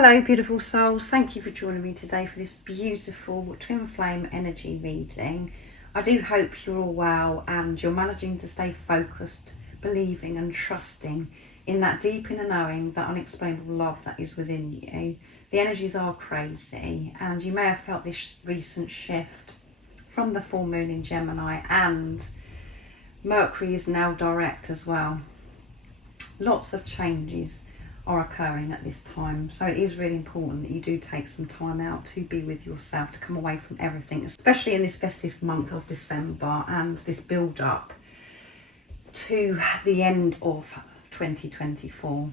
Hello beautiful souls, thank you for joining me today for this beautiful twin flame energy reading. I do hope you're all well and you're managing to stay focused, believing and trusting in that deep inner knowing, that unexplainable love that is within you. The energies are crazy and you may have felt this recent shift from the full moon in Gemini, and Mercury is now direct as well. Lots of changes are occurring at this time, so it is really important that you do take some time out to be with yourself, to come away from everything, especially in this festive month of December and this build up to the end of 2024.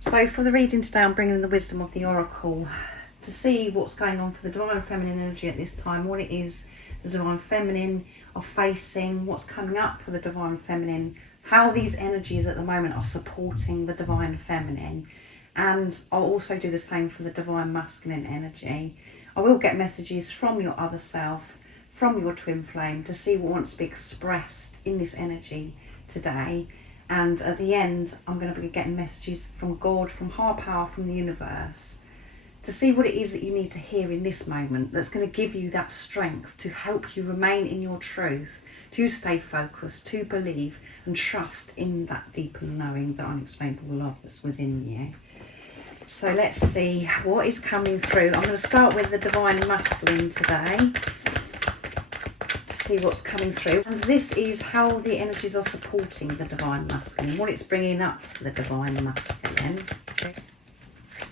So for the reading today, I'm bringing in the wisdom of the oracle to see what's going on for the divine feminine energy at this time, what it is the divine feminine are facing, what's coming up for the divine feminine, how these energies at the moment are supporting the divine feminine, and I'll also do the same for the divine masculine energy. I will get messages from your other self, from your twin flame, to see what wants to be expressed in this energy today. And at the end, I'm going to be getting messages from God, from higher power, from the universe, to see what it is that you need to hear in this moment that's going to give you that strength to help you remain in your truth, to stay focused, to believe and trust in that deeper knowing, the unexplainable love that's within you. So let's see what is coming through. I'm going to start with the divine masculine today to see what's coming through. And this is how the energies are supporting the divine masculine, what it's bringing up for the divine masculine.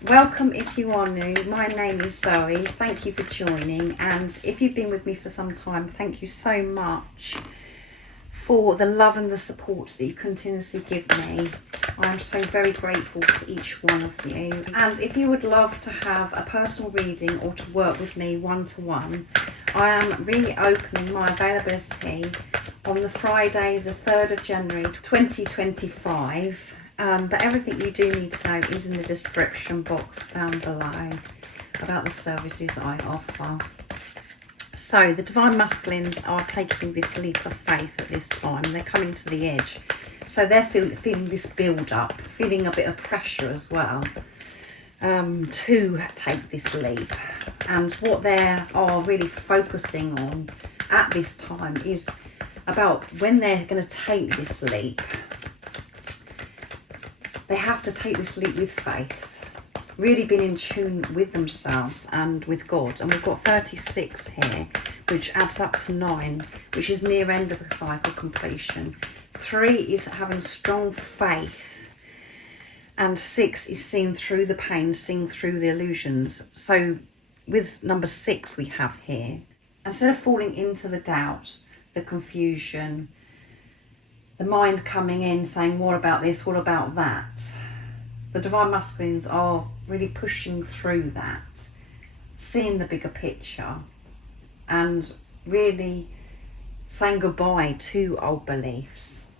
Welcome if you are new. My name is Zoe. Thank you for joining, and if you've been with me for some time, thank you so much for the love and the support that you continuously give me. I am so very grateful to each one of you. And if you would love to have a personal reading or to work with me one-to-one, I am really opening my availability on the Friday the 3rd of January 2025. But everything you do need to know is in the description box down below about the services I offer. So the divine masculines are taking this leap of faith at this time. They're coming to the edge. So they're feeling this build up, feeling a bit of pressure as well to take this leap. And what they are really focusing on at this time is about when they're going to take this leap. They have to take this leap with faith, really being in tune with themselves and with God. And we've got 36 here, which adds up to 9, which is near end of a cycle completion. 3 is having strong faith, and 6 is seeing through the pain, seeing through the illusions. So with number 6 we have here, instead of falling into the doubt, the confusion, the mind coming in saying, what about this, what about that? The divine masculines are really pushing through that, seeing the bigger picture and really saying goodbye to old beliefs,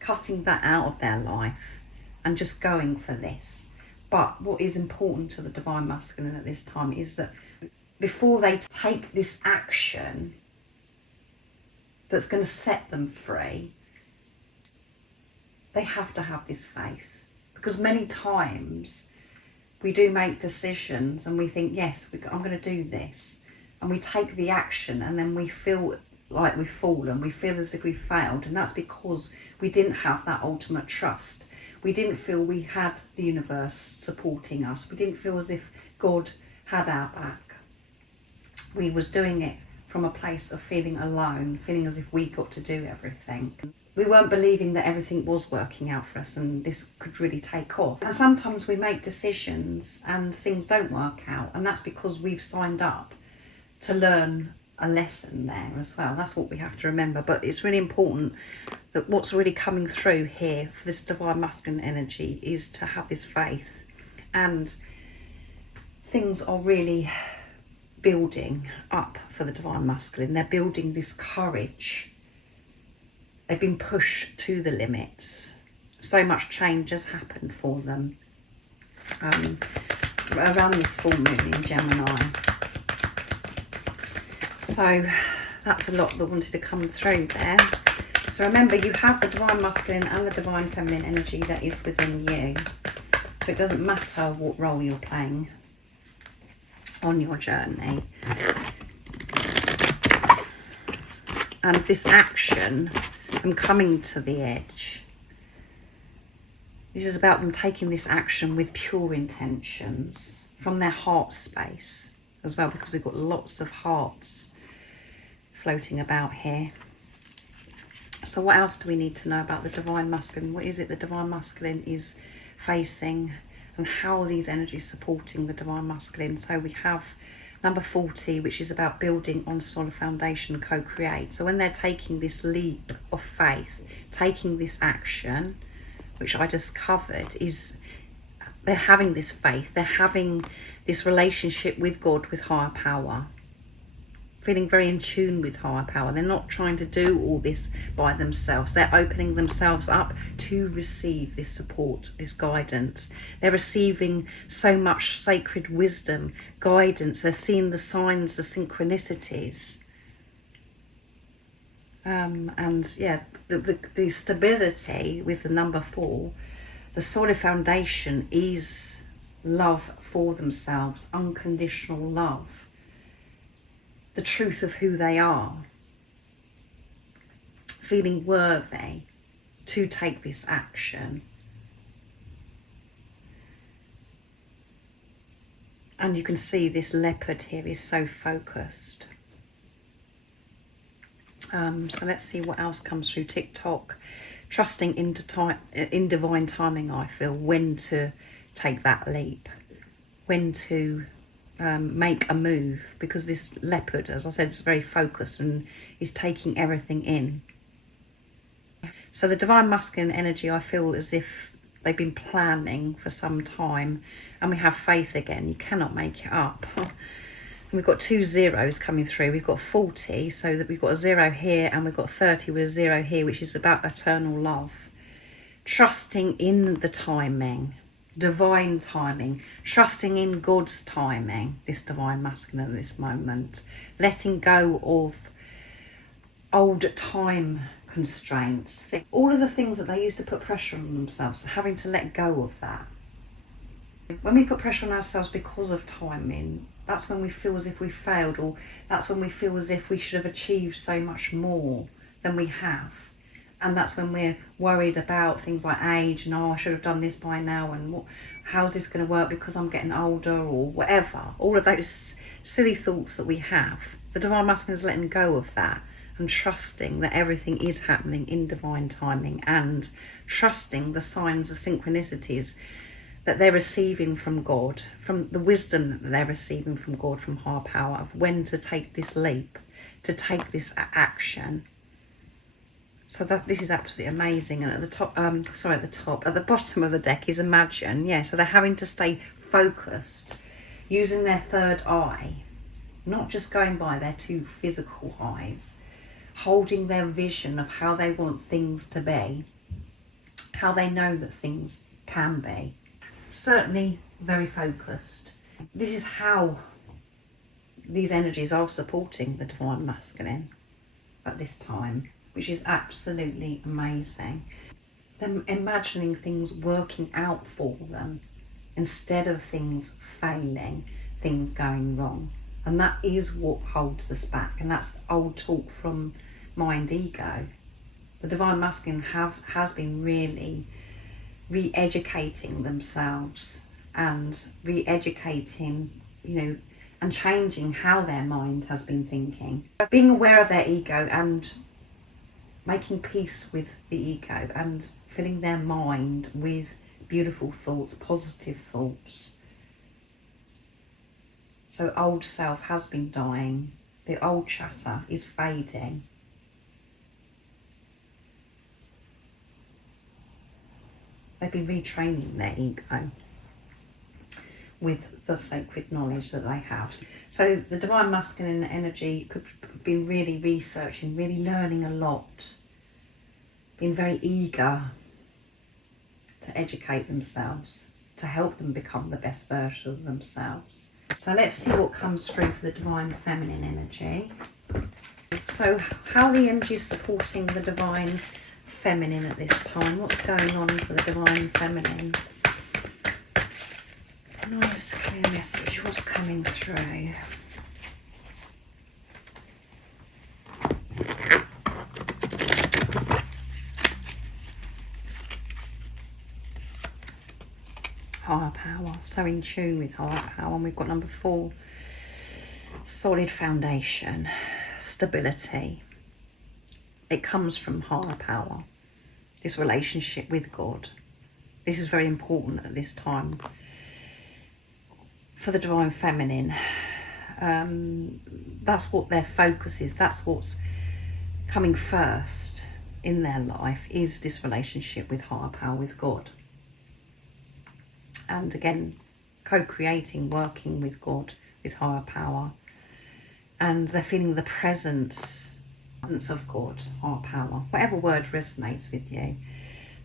cutting that out of their life and just going for this. But what is important to the divine masculine at this time is that before they take this action that's going to set them free, they have to have this faith, because many times we do make decisions and we think, yes, I'm going to do this, and we take the action and then we feel like we've fallen, we feel as if we failed, and that's because we didn't have that ultimate trust. We didn't feel we had the universe supporting us. We didn't feel as if God had our back. We was doing it from a place of feeling alone, feeling as if we got to do everything. We weren't believing that everything was working out for us and this could really take off. And sometimes we make decisions and things don't work out, and that's because we've signed up to learn a lesson there as well. That's what we have to remember. But it's really important that what's really coming through here for this divine masculine energy is to have this faith, and things are really building up for the divine masculine. They're building this courage. They've been pushed to the limits. So much change has happened for them around this full moon in Gemini. So that's a lot that wanted to come through there. So remember, you have the divine masculine and the divine feminine energy that is within you. So it doesn't matter what role you're playing on your journey. And this action, them coming to the edge, this is about them taking this action with pure intentions from their heart space as well, because we've got lots of hearts floating about here. So what else do we need to know about the Divine Masculine? What is it the Divine Masculine is facing, and how are these energies supporting the Divine Masculine? So we have number 40, which is about building on solid foundation, co-create. So when they're taking this leap of faith, taking this action, which I just covered, is they're having this faith, they're having this relationship with God, with higher power, feeling very in tune with higher power. They're not trying to do all this by themselves. They're opening themselves up to receive this support, this guidance. They're receiving so much sacred wisdom, guidance. They're seeing the signs, the synchronicities. And yeah, the stability with the number 4, the solid foundation is love for themselves, unconditional love. The truth of who they are, feeling worthy to take this action. And you can see this leopard here is so focused. So let's see what else comes through TikTok. Trusting in divine timing, I feel, when to take that leap, when to make a move, because this leopard, as I said, is very focused and is taking everything in. So the Divine Masculine energy, I feel as if they've been planning for some time, and we have faith again. You cannot make it up. And we've got 2 zeros coming through. We've got 40, so that we've got a 0 here, and we've got 30 with a 0 here, which is about eternal love. Trusting in the timing, divine timing, trusting in God's timing, this Divine Masculine at this moment, letting go of old time constraints, all of the things that they used to put pressure on themselves, having to let go of that. When we put pressure on ourselves because of timing, that's when we feel as if we failed, or that's when we feel as if we should have achieved so much more than we have. And that's when we're worried about things like age, and I should have done this by now, and how's this going to work because I'm getting older, or whatever. All of those silly thoughts that we have. The Divine Masculine is letting go of that and trusting that everything is happening in divine timing, and trusting the signs, the synchronicities that they're receiving from God, from the wisdom that they're receiving from God, from higher power, of when to take this leap, to take this action. So this is absolutely amazing. And at the top, at the bottom of the deck is imagine. Yeah, so they're having to stay focused, using their third eye, not just going by their 2 physical eyes, holding their vision of how they want things to be, how they know that things can be. Certainly very focused. This is how these energies are supporting the Divine Masculine at this time, which is absolutely amazing. Them imagining things working out for them instead of things failing, things going wrong. And that is what holds us back. And that's the old talk from mind ego. The Divine Masculine has been really re-educating themselves and re-educating, and changing how their mind has been thinking. Being aware of their ego and making peace with the ego and filling their mind with beautiful thoughts, positive thoughts. So old self has been dying. The old chatter is fading. They've been retraining their ego with the sacred knowledge that they have. So the Divine Masculine energy could have been really researching, really learning a lot, being very eager to educate themselves, to help them become the best version of themselves. So let's see what comes through for the Divine Feminine energy. So how are the energies supporting the Divine Feminine at this time? What's going on for the Divine Feminine? Nice clear message. What's coming through? Higher power. So in tune with higher power. And we've got number 4. Solid foundation. Stability. It comes from higher power. This relationship with God. This is very important at this time. For the Divine Feminine, that's what their focus is. That's what's coming first in their life, is this relationship with higher power, with God. And again, co-creating, working with God, with higher power. And they're feeling the presence of God, higher power. Whatever word resonates with you,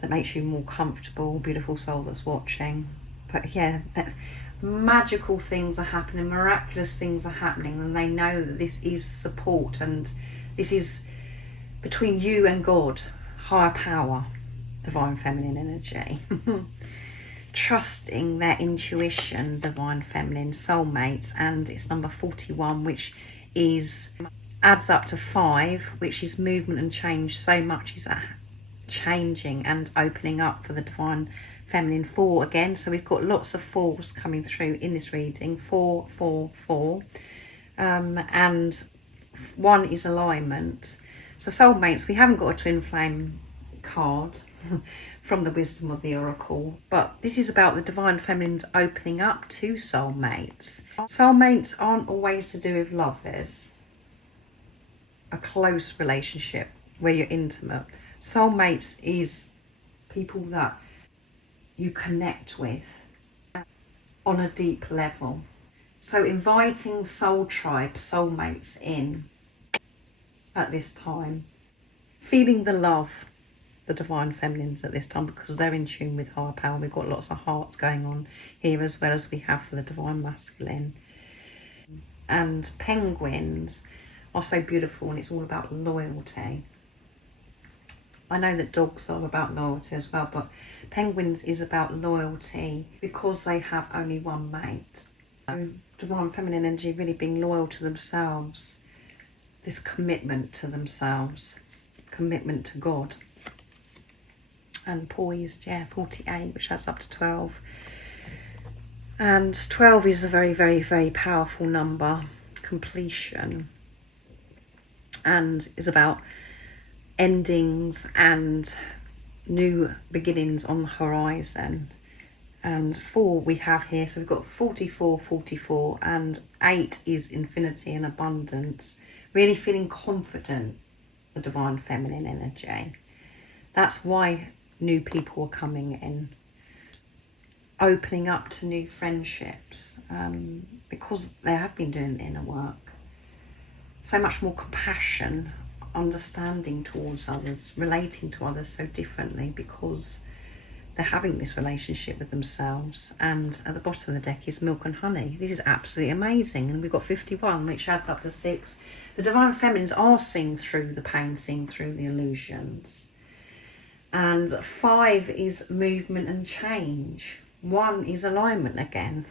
that makes you more comfortable, beautiful soul that's watching. But yeah, that magical things are happening, miraculous things are happening, and they know that this is support, and this is between you and God, higher power, Divine Feminine energy. Trusting their intuition, Divine Feminine, soulmates, and it's number 41, which adds up to 5, which is movement and change. So much is changing and opening up for the Divine Feminine. 4 again, so we've got lots of 4s coming through in this reading. 4, 4, 4, and 1 is alignment. So soulmates, we haven't got a twin flame card from the wisdom of the oracle, but this is about the Divine Feminines opening up to soulmates. Soulmates aren't always to do with lovers, a close relationship where you're intimate. Soulmates is people that you connect with on a deep level. So inviting soul tribe, soulmates in at this time. Feeling the love, the Divine Feminines at this time, because they're in tune with higher power. We've got lots of hearts going on here, as well as we have for the Divine Masculine. And penguins are so beautiful, and it's all about loyalty. I know that dogs are about loyalty as well, but penguins is about loyalty because they have only one mate. So Divine Feminine energy really being loyal to themselves. This commitment to themselves, commitment to God. And poised, yeah, 48, which adds up to 12. And 12 is a very, very, very powerful number, completion, and is about endings and new beginnings on the horizon. And 4 we have here, so we've got 44, 44, and 8 is infinity and abundance. Really feeling confident, the Divine Feminine energy. That's why new people are coming in, opening up to new friendships, because they have been doing the inner work. So much more compassion, understanding towards others, relating to others so differently, because they're having this relationship with themselves. And at the bottom of the deck is milk and honey. This is absolutely amazing. And we've got 51, which adds up to 6. The Divine Feminines are seeing through the pain, seeing through the illusions. And 5 is movement and change. 1 is alignment again.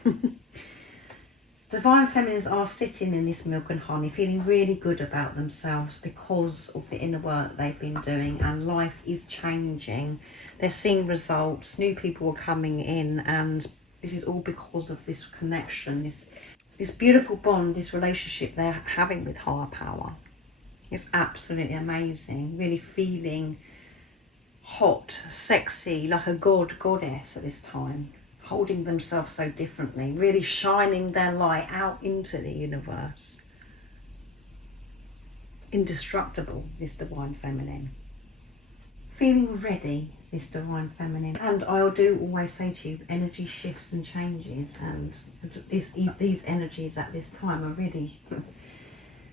Divine Feminines are sitting in this milk and honey, feeling really good about themselves because of the inner work they've been doing, and life is changing. They're seeing results, new people are coming in, and this is all because of this connection, this beautiful bond, this relationship they're having with higher power. It's absolutely amazing, really feeling hot, sexy, like a goddess at this time. Holding themselves so differently, really shining their light out into the universe. Indestructible, this Divine Feminine. Feeling ready, this Divine Feminine. And I do always say to you, energy shifts and changes, and these energies at this time are really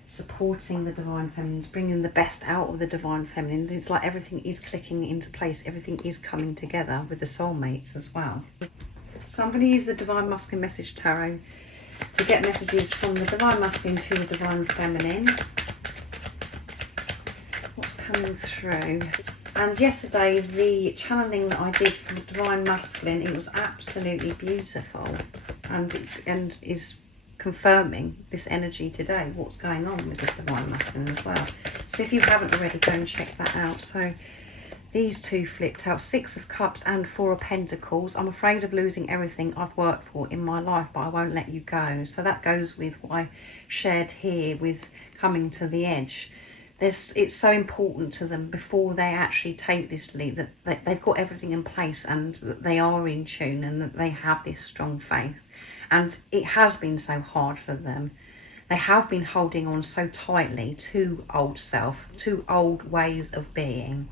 supporting the Divine Feminines, bringing the best out of the Divine Feminines. It's like everything is clicking into place, everything is coming together with the soulmates as well. So I'm going to use the Divine Masculine Message Tarot to get messages from the Divine Masculine to the Divine Feminine. What's coming through? And yesterday, the channeling that I did from Divine Masculine, it was absolutely beautiful, and is confirming this energy today, what's going on with this Divine Masculine as well. So if you haven't already, go and check that out. So these two flipped out, 6 of Cups and 4 of Pentacles. I'm afraid of losing everything I've worked for in my life, but I won't let you go. So that goes with what I shared here with coming to the edge. It's so important to them before they actually take this leap that they've got everything in place and that they are in tune and that they have this strong faith. And it has been so hard for them. They have been holding on so tightly to old self, to old ways of being,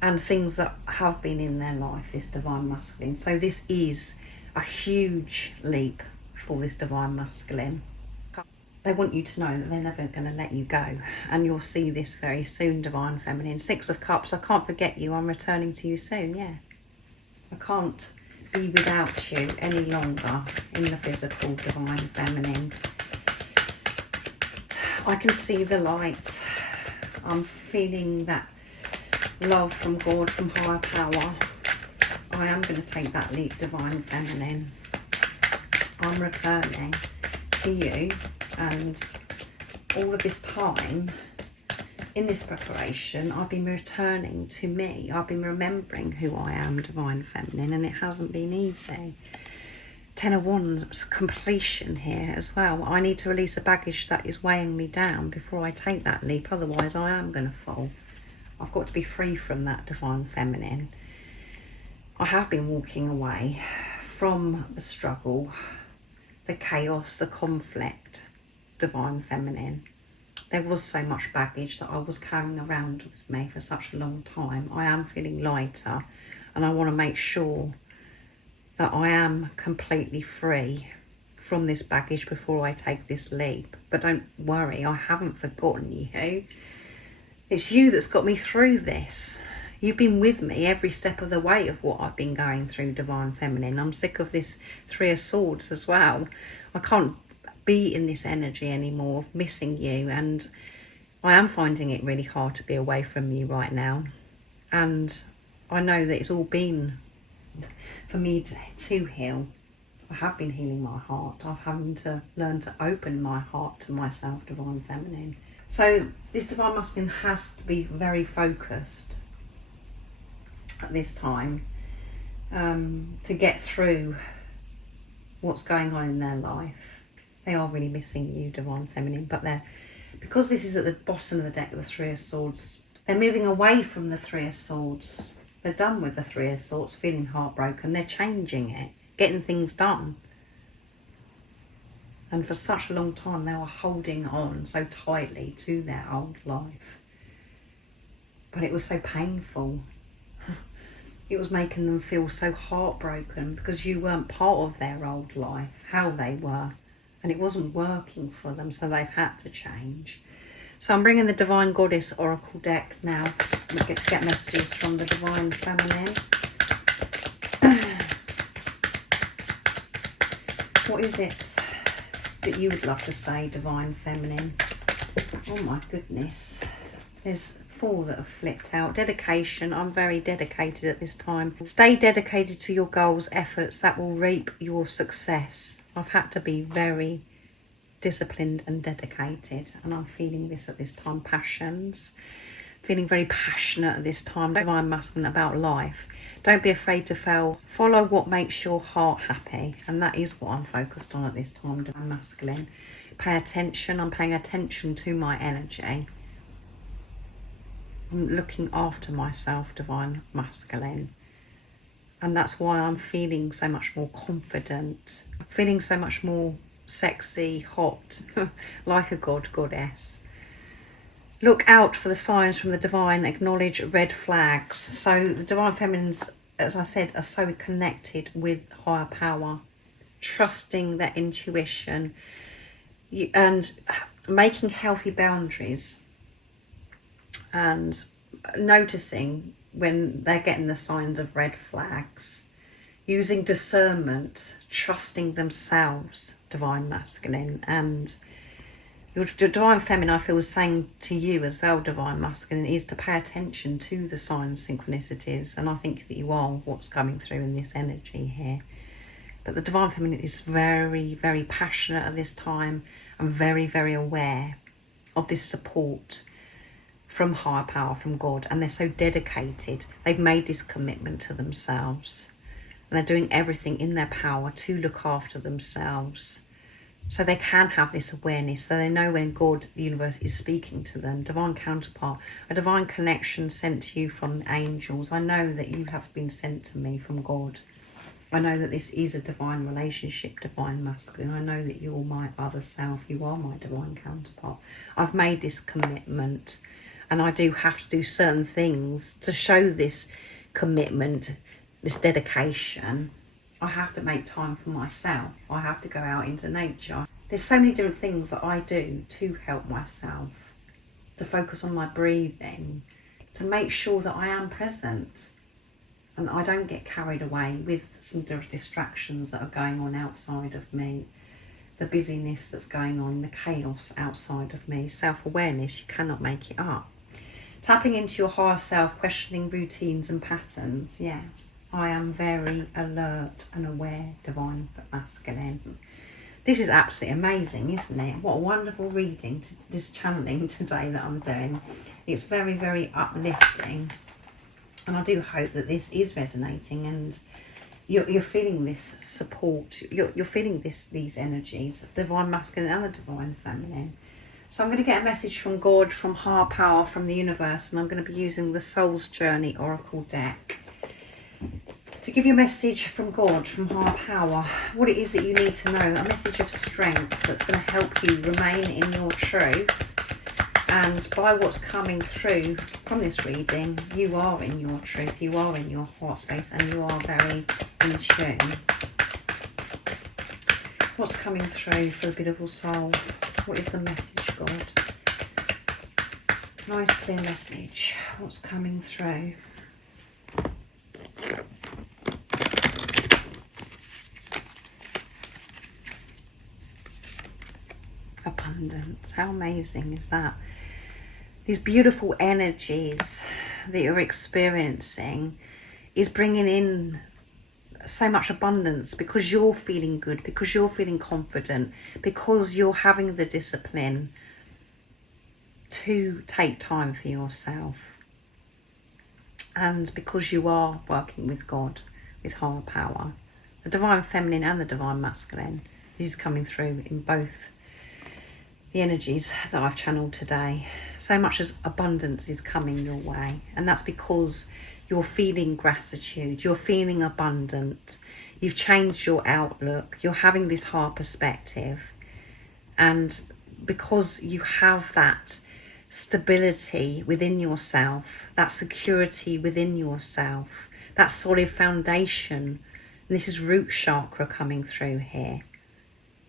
and things that have been in their life, this Divine Masculine. So this is a huge leap for this Divine Masculine. They want you to know that they're never going to let you go. And you'll see this very soon, Divine Feminine. 6 of Cups, I can't forget you. I'm returning to you soon, yeah. I can't be without you any longer in the physical, Divine Feminine. I can see the light. I'm feeling that love from God, from higher power. I am going to take that leap, Divine Feminine. I'm returning to you, and all of this time in this preparation I've been returning to me. I've been remembering who I am, Divine Feminine, and it hasn't been easy. 10 of Wands, completion here as well. I need to release the baggage that is weighing me down before I take that leap, otherwise I am going to fall. I've got to be free from that, Divine Feminine. I have been walking away from the struggle, the chaos, the conflict, Divine Feminine. There was so much baggage that I was carrying around with me for such a long time. I am feeling lighter, and I want to make sure that I am completely free from this baggage before I take this leap. But don't worry, I haven't forgotten you. It's you that's got me through this. You've been with me every step of the way of what I've been going through, Divine Feminine. I'm sick of this 3 of Swords as well. I can't be in this energy anymore of missing you, and I am finding it really hard to be away from you right now. And I know that it's all been for me to heal. I have been healing my heart. I've having to learn to open my heart to myself, Divine Feminine. So this Divine Masculine has to be very focused at this time to get through what's going on in their life. They are really missing you, Divine Feminine, but because this is at the bottom of the deck, the 3 of Swords, they're moving away from the 3 of Swords. They're done with the 3 of Swords, feeling heartbroken. They're changing it, getting things done. And for such a long time, they were holding on so tightly to their old life. But it was so painful. It was making them feel so heartbroken because you weren't part of their old life, how they were. And it wasn't working for them, so they've had to change. So I'm bringing the Divine Goddess Oracle deck now. We get to get messages from the Divine Feminine. What is it that you would love to say, Divine Feminine? Oh my goodness. There's 4 that have flipped out. Dedication. I'm very dedicated at this time. Stay dedicated to your goals, efforts that will reap your success. I've had to be very disciplined and dedicated, and I'm feeling this at this time. Passions. Feeling very passionate at this time, Divine Masculine, about life. Don't be afraid to fail. Follow what makes your heart happy, and that is what I'm focused on at this time, Divine Masculine. Pay attention. I'm paying attention to my energy. I'm looking after myself, Divine Masculine. And that's why I'm feeling so much more confident, feeling so much more sexy, hot, like a goddess. Look out for the signs from the divine. Acknowledge red flags. So the Divine Feminines, as I said, are so connected with higher power, trusting their intuition and making healthy boundaries, and noticing when they're getting the signs of red flags, using discernment, trusting themselves, Divine Masculine, and Your divine feminine, I feel, is saying to you as well, divine masculine, is to pay attention to the signs, synchronicities, and I think that you are what's coming through in this energy here. But the divine feminine is very, very passionate at this time and very, very aware of this support from higher power, from God, and they're so dedicated. They've made this commitment to themselves, and they're doing everything in their power to look after themselves, so they can have this awareness, that they know when God, the universe, is speaking to them. Divine counterpart, a divine connection sent to you from angels. I know that you have been sent to me from God. I know that this is a divine relationship, divine masculine. I know that you're my other self. You are my divine counterpart. I've made this commitment, and I do have to do certain things to show this commitment, this dedication. I have to make time for myself. I have to go out into nature. There's so many different things that I do to help myself, to focus on my breathing, to make sure that I am present and I don't get carried away with some distractions that are going on outside of me, the busyness that's going on, the chaos outside of me. Self-awareness, you cannot make it up. Tapping into your higher self, questioning routines and patterns. Yeah, I am very alert and aware, divine masculine. This is absolutely amazing, isn't it? What a wonderful reading, this channeling today that I'm doing. It's very, very uplifting. And I do hope that this is resonating and you're feeling this support. You're feeling these energies, the divine masculine and the divine feminine. So I'm going to get a message from God, from higher power, from the universe, and I'm going to be using the Soul's Journey Oracle deck to give you a message from God, from higher power, what it is that you need to know, a message of strength that's going to help you remain in your truth. And by what's coming through from this reading, you are in your truth, you are in your heart space, and you are very in tune. What's coming through for the beautiful soul? What is the message, God? Nice clear message. What's coming through? Abundance. How amazing is that? These beautiful energies that you're experiencing is bringing in so much abundance because you're feeling good, because you're feeling confident, because you're having the discipline to take time for yourself, and because you are working with God, with higher power, the divine feminine and the divine masculine. This is coming through in both the energies that I've channeled today. So much as abundance is coming your way, and that's because you're feeling gratitude, you're feeling abundant, you've changed your outlook, you're having this higher perspective, and because you have that stability within yourself, that security within yourself, that solid foundation, and this is root chakra coming through here,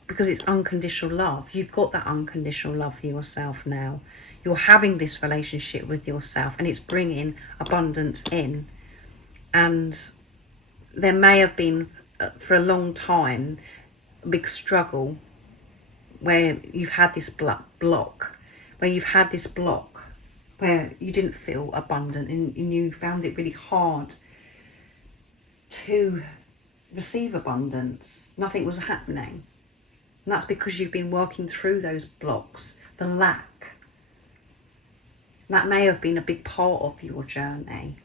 because it's unconditional love. You've got that unconditional love for yourself now. You're having this relationship with yourself and it's bringing abundance in. And there may have been, for a long time, a big struggle where you've had this block, where you didn't feel abundant and you found it really hard to receive abundance. Nothing was happening. And that's because you've been working through those blocks, the lack. That may have been a big part of your journey,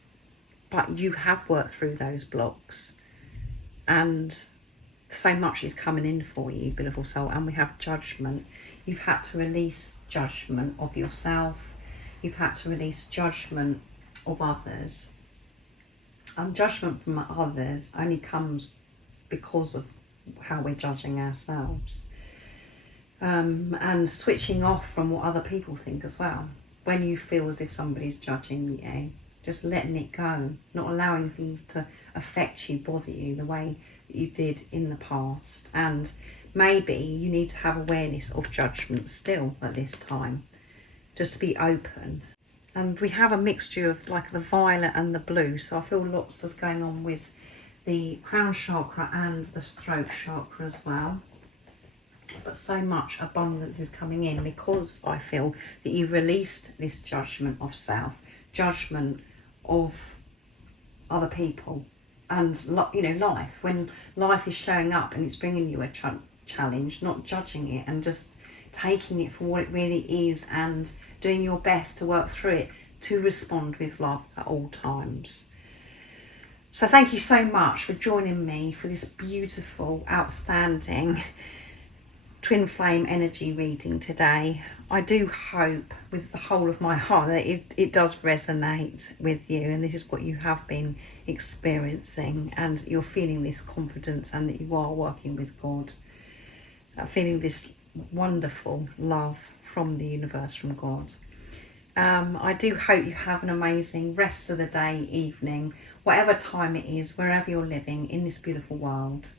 but you have worked through those blocks and so much is coming in for you, beautiful soul. And we have judgment. You've had to release judgment of yourself. You've had to release judgment of others. And judgment from others only comes because of how we're judging ourselves. And switching off from what other people think as well. When you feel as if somebody's judging you, just letting it go, not allowing things to affect you, bother you the way that you did in the past. And maybe you need to have awareness of judgment still at this time, just to be open. And we have a mixture of like the violet and the blue, so I feel lots is going on with the crown chakra and the throat chakra as well. but so much abundance is coming in because I feel that you've released this judgment of self, judgment of other people, and life. When life is showing up and it's bringing you a challenge, not judging it and just taking it for what it really is and doing your best to work through it, to respond with love at all times. So thank you so much for joining me for this beautiful, outstanding twin flame energy reading today. I do hope with the whole of my heart that it does resonate with you, and this is what you have been experiencing, and you're feeling this confidence and that you are working with God, feeling this wonderful love from the universe, from God. I do hope you have an amazing rest of the day, evening, whatever time it is, wherever you're living in this beautiful world.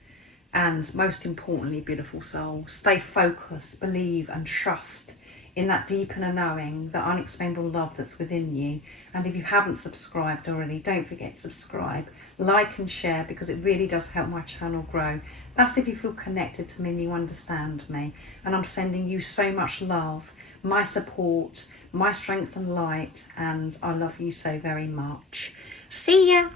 And most importantly, beautiful soul, stay focused, believe and trust in that deep inner knowing, that unexplainable love that's within you. And if you haven't subscribed already, don't forget to subscribe, like and share, because it really does help my channel grow. That's if you feel connected to me and you understand me. And I'm sending you so much love, my support, my strength and light, and I love you so very much. See ya!